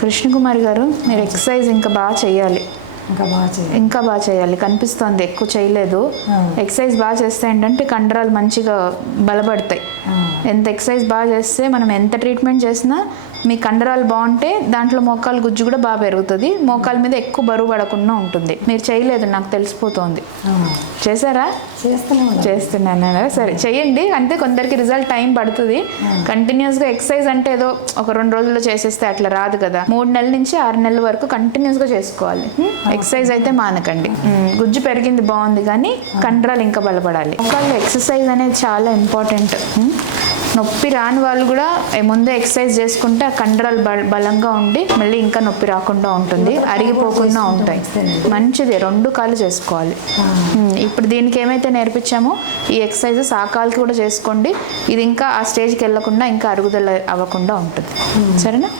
కృష్ణకుమారి గారు, మీరు ఎక్సర్సైజ్ ఇంకా బాగా చేయాలి. ఇంకా బాగా చేయాలి. కనిపిస్తోంది ఎక్కువ చేయలేదు. ఎక్సర్సైజ్ బాగా చేస్తే ఏంటంటే కండరాలు మంచిగా బలపడతాయి. ఎంత ఎక్సర్సైజ్ బాగా చేస్తే మనం ఎంత ట్రీట్మెంట్ చేసినా మీ కండరాలు బాగుంటే దాంట్లో మోకాలు గుజ్జు కూడా బాగా పెరుగుతుంది. మోకాల మీద ఎక్కువ బరువు పడకుండా ఉంటుంది. మీరు చేయలేదు, నాకు తెలిసిపోతుంది. చేశారా? చేస్తున్నాను. సరే చేయండి. అంటే కొందరికి రిజల్ట్ టైం పడుతుంది. కంటిన్యూస్గా ఎక్సర్సైజ్ అంటే ఏదో ఒక 2 రోజుల్లో చేసేస్తే అట్లా రాదు కదా. 3 నెలల నుంచి 6 నెలల వరకు కంటిన్యూస్గా చేసుకోవాలి. ఎక్సర్సైజ్ అయితే మానకండి. గుజ్జు పెరిగింది బాగుంది, కానీ కండరాలు ఇంకా బలపడాలి. మోకాళ్ళు ఎక్సర్సైజ్ అనేది చాలా ఇంపార్టెంట్. నొప్పి రాని వాళ్ళు కూడా ముందే ఎక్సర్సైజ్ చేసుకుంటే ఆ కండరాలు బలంగా ఉండి మళ్ళీ ఇంకా నొప్పి రాకుండా ఉంటుంది, అరిగిపోకుండా ఉంటాయి. మంచిది. 2 కాళ్ళు చేసుకోవాలి. ఇప్పుడు దీనికి ఏమైతే నేర్పించామో ఈ ఎక్సర్సైజెస్ ఆ కాళ్ళకి కూడా చేసుకోండి. ఇది ఇంకా ఆ స్టేజ్కి వెళ్ళకుండా ఇంకా అరుగుదల అవ్వకుండా ఉంటుంది. సరేనా?